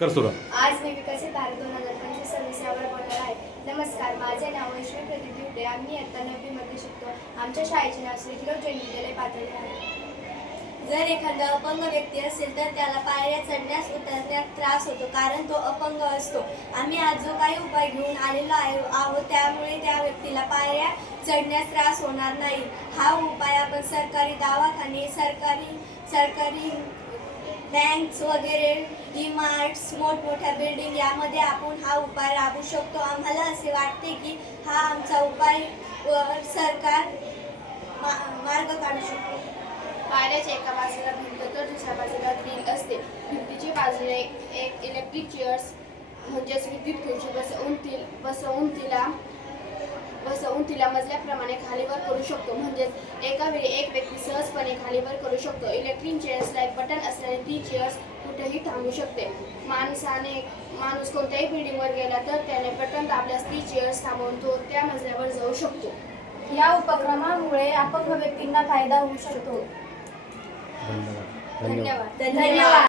कर सुरू. आज मी विकसित भारत 2025 यावर बोलणार आहे. नमस्कार, माझे नाव वैष्णवी प्रदीप दिवटे. आम्ही इयत्ता 9वी मध्ये शिकतो. आमच्या शाळेचे नाव श्री ज्योत जैन विद्यालय पाथर्डी आहे. जर एखादा अपंग व्यक्ती असेल तर त्याला पायऱ्या चढण्यास उतरण्यास त्रास होतो, कारण तो अपंग असतो. आम्ही आज जो काही उपाय घेऊन आलेलो आहोत त्यामुळे त्या व्यक्तीला पायऱ्या चढण्यास त्रास होणार नाही. हा उपाय आपण सरकारी दवाखाने, सरकारी बँक्स वगैरे, डी-मार्ट्स, मोठमोठ्या बिल्डिंग यामध्ये आपण हा उपाय राबवू शकतो. आम्हाला असे वाटते की हा आमचा उपाय सरकार मार्ग काढू शकतो. पायऱ्याच्या एका बाजूला भिंत तर दुसऱ्या बाजूला ग्रिल असते. भिंतीच्या बाजूला एक इलेक्ट्रिक चेअर्स म्हणजेच विद्युत खुर्ची बसवून तिला मजल्याप्रमाणे खालीवर करू शकतो. म्हणजेच एका वेळी एक व्यक्ती सहजपणे खालीवर करू शकतो. इलेक्ट्रिक चेअर्सला एक बटन असल्याने ती चेअर्स कुठेही थांबू शकते. माणूस कोणत्याही बिल्डिंगवर गेला तर त्याने बटन दाबल्यास ती चेअर्स थांबवून तो त्या मजल्यावर जाऊ शकतो. या उपक्रमामुळे अपंग व्यक्तींना फायदा होऊ शकतो. धन्यवाद. धन्यवाद.